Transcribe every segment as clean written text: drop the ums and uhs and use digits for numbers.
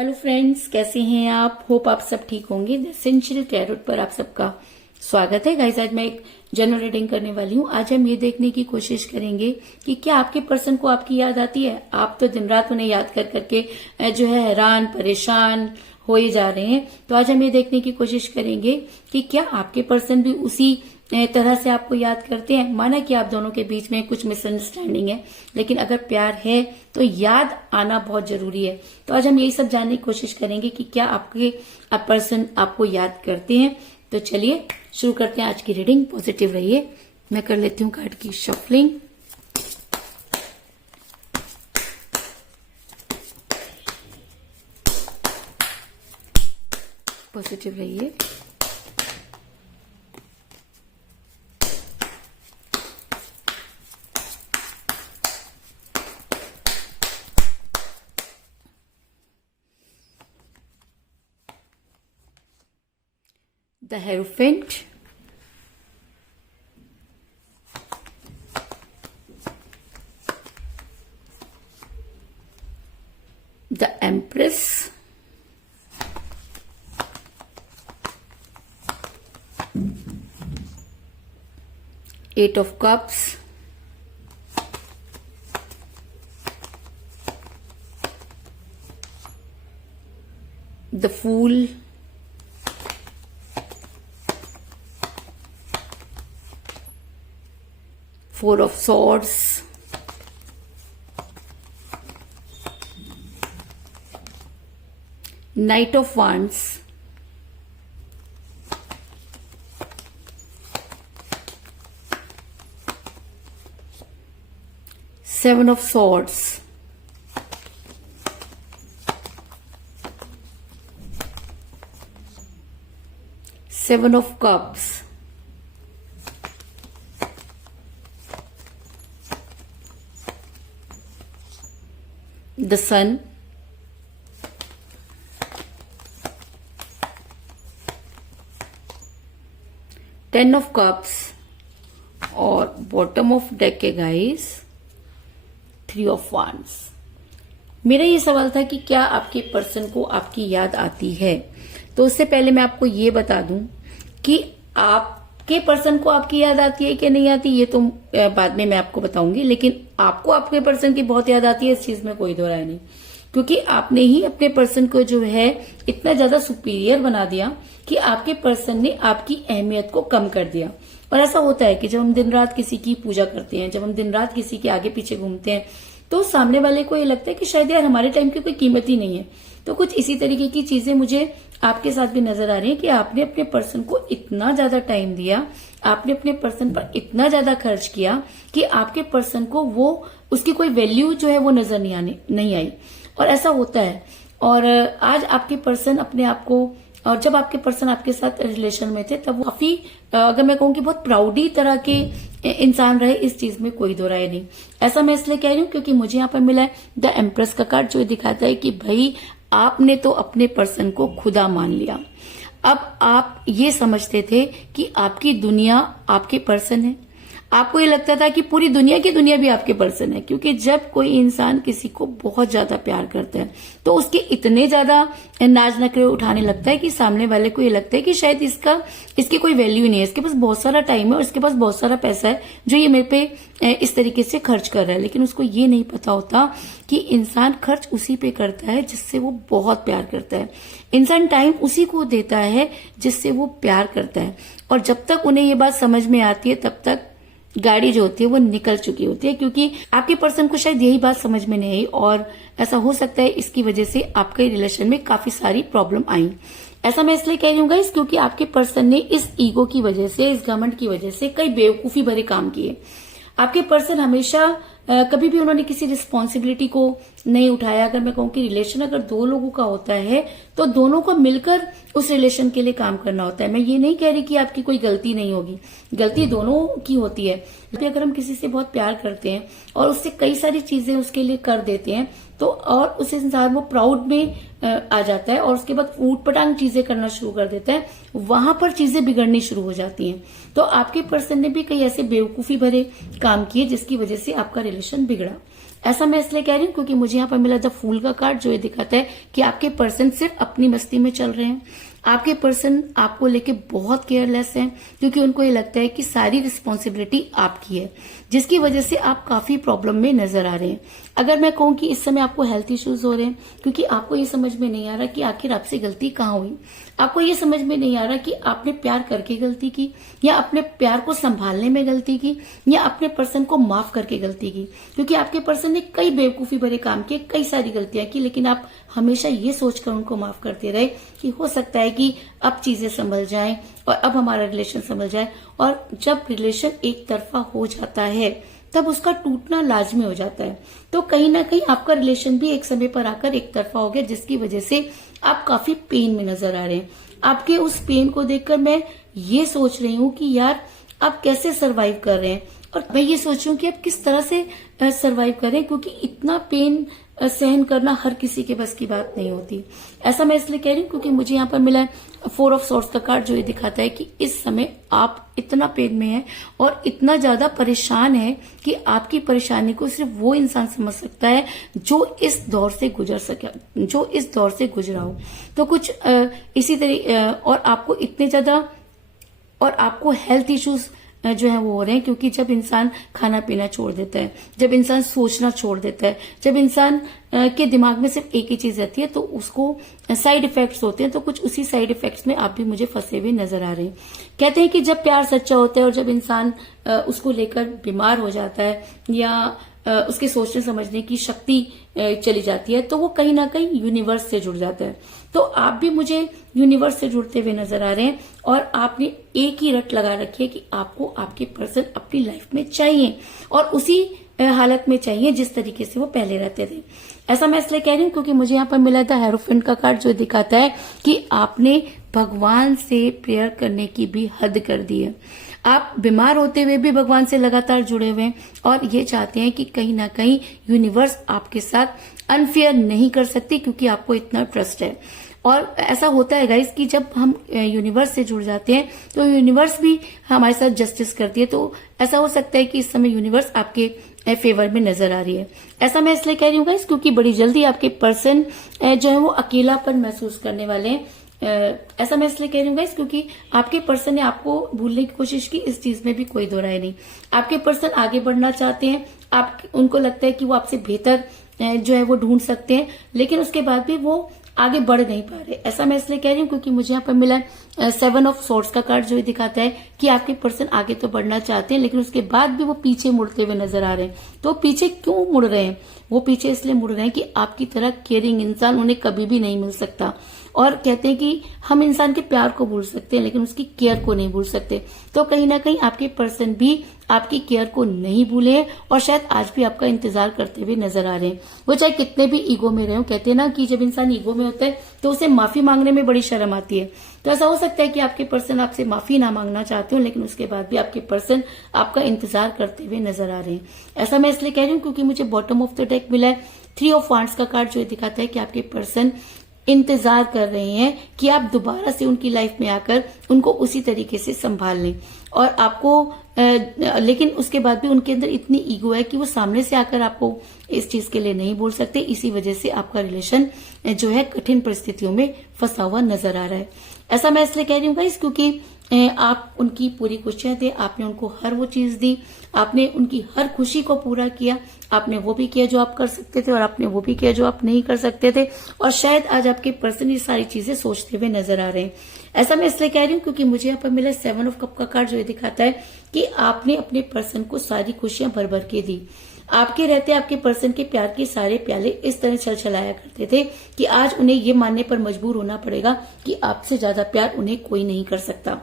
Hello friends, कैसे हैं आप? होप आप सब ठीक होंगे। द एसेंशियल टैरोट पर आप सबका स्वागत है। गाइस, आज मैं एक जनरल रीडिंग करने वाली हूँ। आज हम ये देखने की कोशिश करेंगे कि क्या आपके पर्सन को आपकी याद आती है। आप तो दिन रात उन्हें याद कर करके जो है हैरान परेशान हो ही जा रहे हैं। तो आज हम ये देखने की कोशिश करेंगे कि क्या आपके पर्सन भी उसी तरह से आपको याद करते हैं। माना कि आप दोनों के बीच में कुछ मिसअंडरस्टैंडिंग है, लेकिन अगर प्यार है तो याद आना बहुत जरूरी है। तो आज हम यही सब जानने की कोशिश करेंगे कि क्या आपके पर्सन आपको याद करते हैं। तो चलिए शुरू करते हैं आज की रीडिंग। पॉजिटिव रहिए। मैं कर लेती हूँ कार्ड की शफलिंग। पॉजिटिव रहिए। The Hierophant, the Empress, Eight of Cups, the Fool, Four of Swords, Knight of Wands, Seven of Swords, Seven of Cups, the Sun, Ten of Cups और bottom of deck के guys three of wands. मेरा ये सवाल था कि क्या आपके person को आपकी याद आती है। तो उससे पहले मैं आपको ये बता दूं कि आपके पर्सन को आपकी याद आती है कि नहीं आती, ये तो बाद में मैं आपको बताऊंगी। लेकिन आपको आपके पर्सन की बहुत याद आती है, इस चीज में कोई दो राय नहीं। क्योंकि आपने ही अपने पर्सन को जो है इतना ज्यादा सुपीरियर बना दिया कि आपके पर्सन ने आपकी अहमियत को कम कर दिया। और ऐसा होता है कि जब हम दिन रात किसी की पूजा करते हैं, जब हम दिन रात किसी के आगे पीछे घूमते हैं, तो सामने वाले को ये लगता है कि शायद यार हमारे टाइम की कोई कीमत ही नहीं है। तो कुछ इसी तरीके की चीजें मुझे आपके साथ भी नजर आ रही है कि आपने अपने पर्सन को इतना ज्यादा टाइम दिया, आपने अपने पर्सन पर इतना ज्यादा खर्च किया कि आपके पर्सन को वो उसकी कोई वैल्यू जो है वो नजर नहीं आई। और ऐसा होता है। और आज आपके पर्सन अपने आप को, और जब आपके पर्सन आपके साथ रिलेशन में थे तब वो काफी, अगर मैं कहूँ कि बहुत प्राउडी तरह के इंसान रहे, इस चीज में कोई दो राय नहीं। ऐसा मैं इसलिए कह रही हूँ क्योंकि मुझे यहाँ पर मिला है द एम्प्रेस का कार्ड, जो दिखाता है कि भाई आपने तो अपने पर्सन को खुदा मान लिया। अब आप ये समझते थे कि आपकी दुनिया आपके पर्सन है। आपको ये लगता था कि पूरी दुनिया की दुनिया भी आपके पर्सन है। क्योंकि जब कोई इंसान किसी को बहुत ज्यादा प्यार करता है तो उसके इतने ज्यादा नाज नखरे उठाने लगता है कि सामने वाले को ये लगता है कि शायद इसकी कोई वैल्यू नहीं है, इसके पास बहुत सारा टाइम है और इसके पास बहुत सारा पैसा है जो ये मेरे पे इस तरीके से खर्च कर रहा है। लेकिन उसको ये नहीं पता होता कि इंसान खर्च उसी पे करता है जिससे वो बहुत प्यार करता है। इंसान टाइम उसी को देता है जिससे वो प्यार करता है। और जब तक उन्हें ये बात समझ में आती है तब तक गाड़ी जो होती है वो निकल चुकी होती है। क्योंकि आपके पर्सन को शायद यही बात समझ में नहीं आई और ऐसा हो सकता है इसकी वजह से आपके रिलेशन में काफी सारी प्रॉब्लम आई। ऐसा मैं इसलिए कह रही हूँ गाइस क्योंकि आपके पर्सन ने इस ईगो की वजह से, इस घमंड की वजह से कई बेवकूफी भरे काम किए। आपके पर्सन हमेशा कभी भी उन्होंने किसी रिस्पॉन्सिबिलिटी को नहीं उठाया। अगर मैं कहूँ कि रिलेशन अगर दो लोगों का होता है तो दोनों को मिलकर उस रिलेशन के लिए काम करना होता है। मैं ये नहीं कह रही कि आपकी कोई गलती नहीं होगी, गलती दोनों की होती है। अगर हम किसी से बहुत प्यार करते हैं और उससे कई सारी चीजें उसके लिए कर देते हैं तो और उस इंसान वो प्राउड में आ जाता है और उसके बाद ऊट पटांग चीजें करना शुरू कर देता है, वहां पर चीजें बिगड़नी शुरू हो जाती हैं। तो आपके पर्सन ने भी कई ऐसे बेवकूफी भरे काम किए जिसकी वजह से आपका रिलेशन बिगड़ा। ऐसा मैं इसलिए कह रही हूँ क्योंकि मुझे यहाँ पर मिला द फूल का कार्ड, जो ये दिखाता है कि आपके पर्सन सिर्फ अपनी मस्ती में चल रहे हैं। आपके पर्सन आपको लेके बहुत केयरलेस हैं, क्योंकि उनको ये लगता है कि सारी रिस्पॉन्सिबिलिटी आपकी है, जिसकी वजह से आप काफी प्रॉब्लम में नजर आ रहे हैं। अगर मैं कहूँ कि इस समय आपको हेल्थ इश्यूज हो रहे हैं, क्योंकि आपको ये समझ में नहीं आ रहा कि आखिर आपसे गलती कहाँ हुई। आपको ये समझ में नहीं आ रहा कि आपने प्यार करके गलती की, या अपने प्यार को संभालने में गलती की, या अपने पर्सन को माफ करके गलती की। क्योंकि आपके पर्सन ने कई बेवकूफी भरे काम किए, कई सारी गलतियां की, लेकिन आप हमेशा ये सोचकर उनको माफ करते रहे कि हो सकता है कि अब चीजें संभल जाएं और अब हमारा रिलेशन संभल जाए। और जब रिलेशन एक तरफा हो जाता है तब उसका टूटना लाजमी हो जाता है। तो कहीं ना कहीं आपका रिलेशन भी एक समय पर आकर एक तरफा हो गया, जिसकी वजह से आप काफी पेन में नजर आ रहे हैं। आपके उस पेन को देखकर मैं ये सोच रही हूँ कि यार आप कैसे सरवाइव कर रहे हैं, और मैं ये सोच रही हूँ कि आप किस तरह से सरवाइव करें, क्योंकि इतना पेन सहन करना हर किसी के बस की बात नहीं होती। ऐसा मैं इसलिए कह रही हूँ क्योंकि मुझे यहाँ पर मिला है 4 ऑफ सॉर्ड्स का कार्ड, जो ये दिखाता है कि इस समय आप इतना पेन में हैं और इतना ज्यादा परेशान है कि आपकी परेशानी को सिर्फ वो इंसान समझ सकता है जो इस दौर से गुजर सके, जो इस दौर से गुजरा हो। तो कुछ इसी तरह और आपको इतने ज्यादा, और आपको हेल्थ इश्यूज जो है वो हो रहे हैं, क्योंकि जब इंसान खाना पीना छोड़ देता है, जब इंसान सोचना छोड़ देता है, जब इंसान के दिमाग में सिर्फ एक ही चीज रहती है, तो उसको साइड इफेक्ट्स होते हैं। तो कुछ उसी साइड इफेक्ट्स में आप भी मुझे फंसे हुए नजर आ रहे हैं। कहते हैं कि जब प्यार सच्चा होता है और जब इंसान उसको लेकर बीमार हो जाता है, या उसके सोचने समझने की शक्ति चली जाती है, तो वो कहीं ना कहीं यूनिवर्स से जुड़ जाता है। तो आप भी मुझे यूनिवर्स से जुड़ते हुए नजर आ रहे हैं, और आपने एक ही रट लगा रखी है कि आपको आपके पर्सन अपनी लाइफ में चाहिए, और उसी हालत में चाहिए जिस तरीके से वो पहले रहते थे। ऐसा मैं इसलिए कह रही हूँ क्योंकि मुझे यहाँ पर मिला था हेरोफेंट का कार्ड, जो दिखाता है कि आपने भगवान से प्रेयर करने की भी हद कर दी है। आप बीमार होते हुए भी भगवान से लगातार जुड़े हुए हैं, और ये चाहते हैं कि कहीं ना कहीं यूनिवर्स आपके साथ अनफेयर नहीं कर सकती, क्योंकि आपको इतना ट्रस्ट है। और ऐसा होता है गाइस कि जब हम यूनिवर्स से जुड़ जाते हैं तो यूनिवर्स भी हमारे साथ जस्टिस करती है। तो ऐसा हो सकता है कि इस समय यूनिवर्स आपके फेवर में नजर आ रही है। ऐसा मैं इसलिए कह रही हूँ गाइस क्योंकि बड़ी जल्दी आपके पर्सन जो है वो अकेलापन महसूस करने वाले हैं। ऐसा मैं इसलिए कह रही हूँ गाइस क्योंकि आपके पर्सन ने आपको भूलने की कोशिश की, इस चीज में भी कोई दो राय नहीं। आपके पर्सन आगे बढ़ना चाहते हैं, आप उनको लगता है कि वो आपसे बेहतर जो है वो ढूंढ सकते हैं, लेकिन उसके बाद भी वो आगे बढ़ नहीं पा रहे। ऐसा मैं इसलिए कह रही हूँ क्योंकि मुझे यहाँ पर मिला 7 ऑफ सॉर्ड्स का कार्ड, जो ये दिखाता है कि आपके पर्सन आगे तो बढ़ना चाहते हैं, लेकिन उसके बाद भी वो पीछे मुड़ते हुए नजर आ रहे हैं। तो पीछे क्यों मुड़ रहे हैं? वो पीछे इसलिए मुड़ रहे हैं कि आपकी तरह केयरिंग इंसान उन्हें कभी भी नहीं मिल सकता। और कहते हैं कि हम इंसान के प्यार को भूल सकते हैं, लेकिन उसकी केयर को नहीं भूल सकते। तो कहीं ना कहीं आपके पर्सन भी आपकी केयर को नहीं भूले हैं, और शायद आज भी आपका इंतजार करते हुए नजर आ रहे हैं। वो चाहे कितने भी ईगो में रहे हो। कहते हैं ना कि जब इंसान ईगो में होता है तो उसे माफी मांगने में बड़ी शर्म आती है। तो ऐसा हो सकता है कि आपके पर्सन आपसे माफी ना मांगना चाहते हो, लेकिन उसके बाद भी आपके पर्सन आपका इंतजार करते हुए नजर आ रहे हैं। ऐसा मैं इसलिए कह रही हूँ क्योंकि मुझे बॉटम ऑफ द डेक मिला है 3 ऑफ वांड्स का कार्ड, जो दिखाता है कि आपके पर्सन इंतजार कर रहे हैं कि आप दोबारा से उनकी लाइफ में आकर उनको उसी तरीके से संभाल लें। और आपको लेकिन उसके बाद भी उनके अंदर इतनी ईगो है कि वो सामने से आकर आपको इस चीज के लिए नहीं बोल सकते। इसी वजह से आपका रिलेशन जो है कठिन परिस्थितियों में फंसा हुआ नजर आ रहा है। ऐसा मैं इसलिए कह रही हूँ गाइस क्योंकि आप उनकी पूरी खुशियां थे, आपने उनको हर वो चीज दी, आपने उनकी हर खुशी को पूरा किया। आपने वो भी किया जो आप कर सकते थे, और आपने वो भी किया जो आप नहीं कर सकते थे। और शायद आज आपके पर्सन ये सारी चीजें सोचते हुए नजर आ रहे हैं। ऐसा मैं इसलिए कह रही हूँ क्योंकि मुझे यहाँ पर मिला 7 ऑफ कप का कार्ड, जो दिखाता है कि आपने अपने पर्सन को सारी खुशियां भर भर के दी। आपके रहते आपके पर्सन के प्यार के सारे प्याले इस तरह छलछलाया करते थे कि आज उन्हें ये मानने पर मजबूर होना पड़ेगा कि आपसे ज्यादा प्यार उन्हें कोई नहीं कर सकता।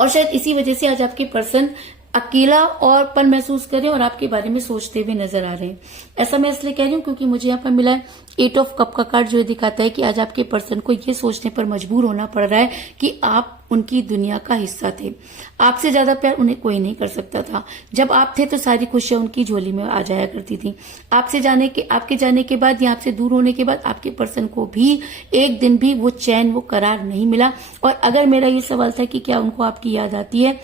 और शायद इसी वजह से आज आपके पर्सन अकेला और पन महसूस करें और आपके बारे में सोचते हुए नजर आ रहे हैं। ऐसा मैं इसलिए कह रही हूँ क्योंकि मुझे यहाँ पर मिला है 8 ऑफ कप का कार्ड, जो दिखाता है कि आज आपके पर्सन को ये सोचने पर मजबूर होना पड़ रहा है कि आप उनकी दुनिया का हिस्सा थे। आपसे ज्यादा प्यार उन्हें कोई नहीं कर सकता था। जब आप थे तो सारी खुशियां उनकी झोली में आ जाया करती थी। आपके जाने के बाद या आपसे दूर होने के बाद आपके पर्सन को भी एक दिन भी वो चैन, वो करार नहीं मिला। और अगर मेरा ये सवाल था कि क्या उनको आपकी याद आती है,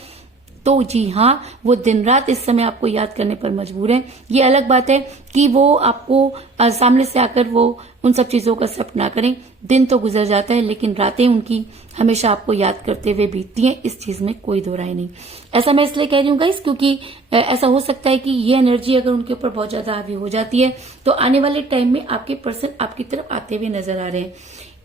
तो जी हाँ, वो दिन रात इस समय आपको याद करने पर मजबूर है। ये अलग बात है कि वो आपको सामने से आकर वो उन सब चीजों का एक्सेप्ट ना करें। दिन तो गुजर जाता है, लेकिन रातें उनकी हमेशा आपको याद करते हुए बीतती हैं, इस चीज में कोई दो राय नहीं। ऐसा मैं इसलिए कह रही हूँ गाइस, क्योंकि ऐसा हो सकता है कि ये एनर्जी अगर उनके ऊपर बहुत ज्यादा हावी हो जाती है तो आने वाले टाइम में आपके पर्सन आपकी तरफ आते हुए नजर आ रहे हैं।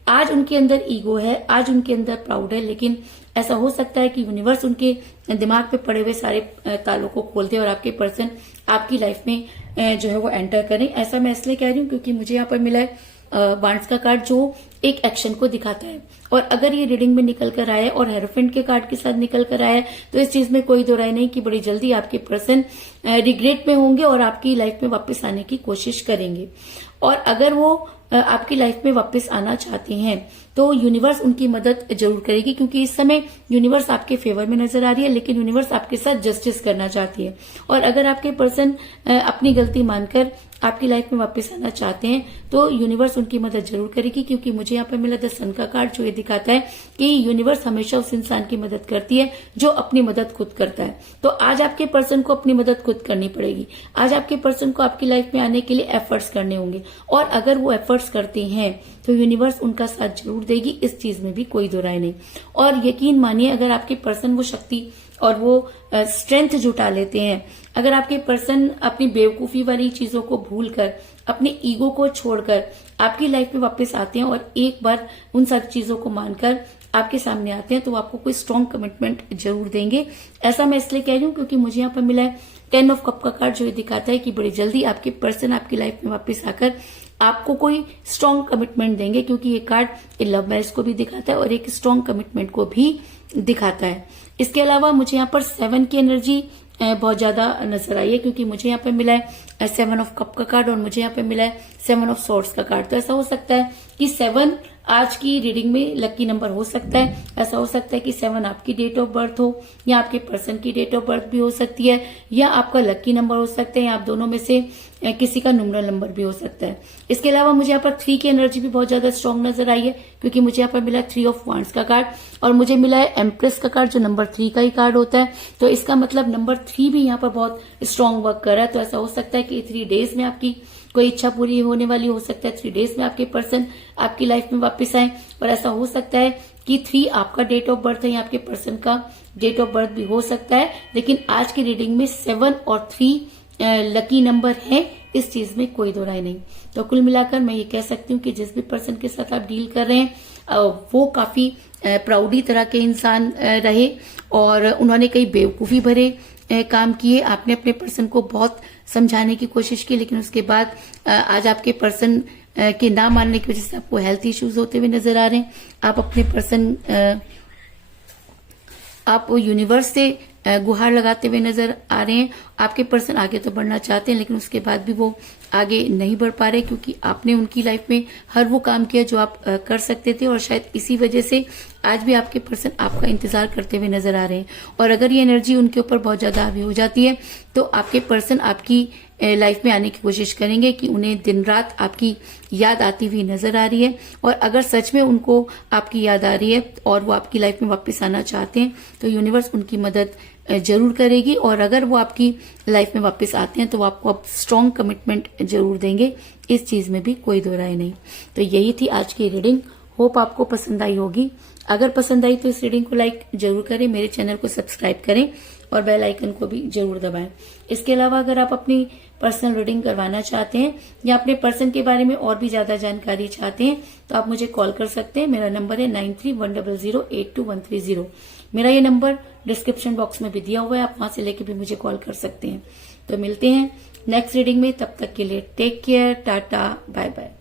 आज उनके अंदर ईगो है, आज उनके अंदर प्राउड है, लेकिन ऐसा हो सकता है कि यूनिवर्स उनके दिमाग पे पड़े हुए सारे तालों को खोल दे और आपके पर्सन आपकी लाइफ में जो है वो एंटर करें। ऐसा मैं इसलिए कह रही हूँ क्योंकि मुझे यहाँ पर मिला है वांड्स का कार्ड, जो एक एक्शन को दिखाता है। और अगर ये रीडिंग में निकल कर आया है और हेरोफेंट के कार्ड के साथ निकल कर आया है तो इस चीज में कोई दो राय नहीं कि बड़ी जल्दी आपके पर्सन रिग्रेट में होंगे और आपकी लाइफ में वापस आने की कोशिश करेंगे। और अगर वो आपकी लाइफ में वापस आना चाहते हैं तो यूनिवर्स उनकी मदद जरूर करेगी, क्योंकि इस समय यूनिवर्स आपके फेवर में नजर आ रही है, लेकिन यूनिवर्स आपके साथ जस्टिस करना चाहती है। और अगर आपके पर्सन अपनी गलती मानकर आपकी लाइफ में वापस आना चाहते हैं तो यूनिवर्स उनकी मदद जरूर करेगी, क्योंकि मुझे यहाँ पर मिला द सन का कार्ड, जो ये दिखाता है कि यूनिवर्स हमेशा उस इंसान की मदद करती है जो अपनी मदद खुद करता है। तो आज आपके पर्सन को अपनी मदद खुद करनी पड़ेगी। आज आपके पर्सन को आपकी लाइफ में आने के लिए एफर्ट्स करने होंगे, और अगर वो एफर्ट्स करते हैं तो यूनिवर्स उनका साथ जरूर देगी, इस चीज में भी कोई दो राय नहीं। और यकीन मानिए, अगर आपके पर्सन वो शक्ति और वो स्ट्रेंथ जुटा लेते हैं, अगर आपके पर्सन अपनी बेवकूफी वाली चीजों को भूलकर, अपने ईगो को छोड़कर आपकी लाइफ में वापस आते हैं और एक बार उन सब चीजों को मानकर आपके सामने आते हैं, तो वो आपको कोई स्ट्रॉन्ग कमिटमेंट जरूर देंगे। ऐसा मैं इसलिए कह रही हूँ क्योंकि मुझे यहाँ पर मिला है 10 ऑफ कप का कार्ड, जो ये दिखाता है कि बड़ी जल्दी आपके पर्सन आपकी लाइफ में वापस आकर आपको कोई स्ट्रॉन्ग कमिटमेंट देंगे, क्योंकि ये कार्ड लव मैरिज को भी दिखाता है और एक स्ट्रॉन्ग कमिटमेंट को भी दिखाता है। इसके अलावा मुझे यहाँ पर 7 की एनर्जी बहुत ज्यादा नजर आई है, क्योंकि मुझे यहाँ पे मिला है 7 ऑफ कप का कार्ड और मुझे यहाँ पे मिला है 7 ऑफ सॉर्ड्स का कार्ड। तो ऐसा हो सकता है कि 7 आज की रीडिंग में लकी नंबर हो सकता है। ऐसा हो सकता है कि 7 आपकी डेट ऑफ बर्थ हो, या आपके पर्सन की डेट ऑफ बर्थ भी हो सकती है, या आपका लकी नंबर हो सकता है, या आप दोनों में से किसी का न्यूमरल नंबर भी हो सकता है। इसके अलावा मुझे यहाँ पर 3 की एनर्जी भी बहुत ज्यादा स्ट्रांग नजर आई है, क्योंकि मुझे यहाँ पर मिला 3 ऑफ वांड्स का कार्ड और मुझे मिला है एम्प्रेस का कार्ड, जो नंबर 3 का ही कार्ड होता है। तो इसका मतलब नंबर 3 भी यहाँ पर बहुत स्ट्रांग वर्क कर रहा है। तो ऐसा हो सकता है कि 3 डेज में आपकी कोई इच्छा पूरी होने वाली हो सकता है, 3 डेज में आपके पर्सन आपकी लाइफ में वापस आए। और ऐसा हो सकता है कि 3 आपका डेट ऑफ बर्थ है या आपके पर्सन का डेट ऑफ बर्थ भी हो सकता है, लेकिन आज की रीडिंग में 7 और 3 लकी नंबर है, इस चीज में कोई दो राय नहीं। तो कुल मिलाकर मैं ये कह सकती हूँ कि जिस भी पर्सन के साथ आप डील कर रहे हैं वो काफी प्राउडी तरह के इंसान रहे और उन्होंने कई बेवकूफी भरे काम किए। आपने अपने पर्सन को बहुत समझाने की कोशिश की, लेकिन उसके बाद आज आपके पर्सन के ना मानने की वजह से आपको हेल्थ इश्यूज होते हुए नजर आ रहे हैं। आप अपने पर्सन आप यूनिवर्स से गुहार लगाते हुए नजर आ रहे हैं। आपके पर्सन आगे तो बढ़ना चाहते हैं, लेकिन उसके बाद भी वो आगे नहीं बढ़ पा रहे, क्योंकि आपने उनकी लाइफ में हर वो काम किया जो आप कर सकते थे, और शायद इसी वजह से आज भी आपके पर्सन आपका इंतजार करते हुए नजर आ रहे हैं। और अगर ये एनर्जी उनके ऊपर बहुत ज्यादा हावी हो जाती है तो आपके पर्सन आपकी लाइफ में आने की कोशिश करेंगे कि उन्हें दिन रात आपकी याद आती हुई नजर आ रही है। और अगर सच में उनको आपकी याद आ रही है और वो आपकी लाइफ में वापस आना चाहते हैं तो यूनिवर्स उनकी मदद जरूर करेगी। और अगर वो आपकी लाइफ में वापस आते हैं तो वो आपको अब स्ट्रॉन्ग कमिटमेंट जरूर देंगे, इस चीज में भी कोई दो राय नहीं। तो यही थी आज की रीडिंग। होप आपको पसंद आई होगी। अगर पसंद आई तो इस रीडिंग को लाइक जरूर करें, मेरे चैनल को सब्सक्राइब करें और बेल आइकन को भी जरूर दबाएं। इसके अलावा अगर आप अपनी पर्सनल रीडिंग करवाना चाहते हैं या अपने पर्सन के बारे में और भी ज्यादा जानकारी चाहते हैं तो आप मुझे कॉल कर सकते हैं। मेरा नंबर है 9310082130। मेरा ये नंबर डिस्क्रिप्शन बॉक्स में भी दिया हुआ है, आप वहां से लेके भी मुझे कॉल कर सकते हैं। तो मिलते हैं नेक्स्ट रीडिंग में, तब तक के लिए take care, tata, bye bye.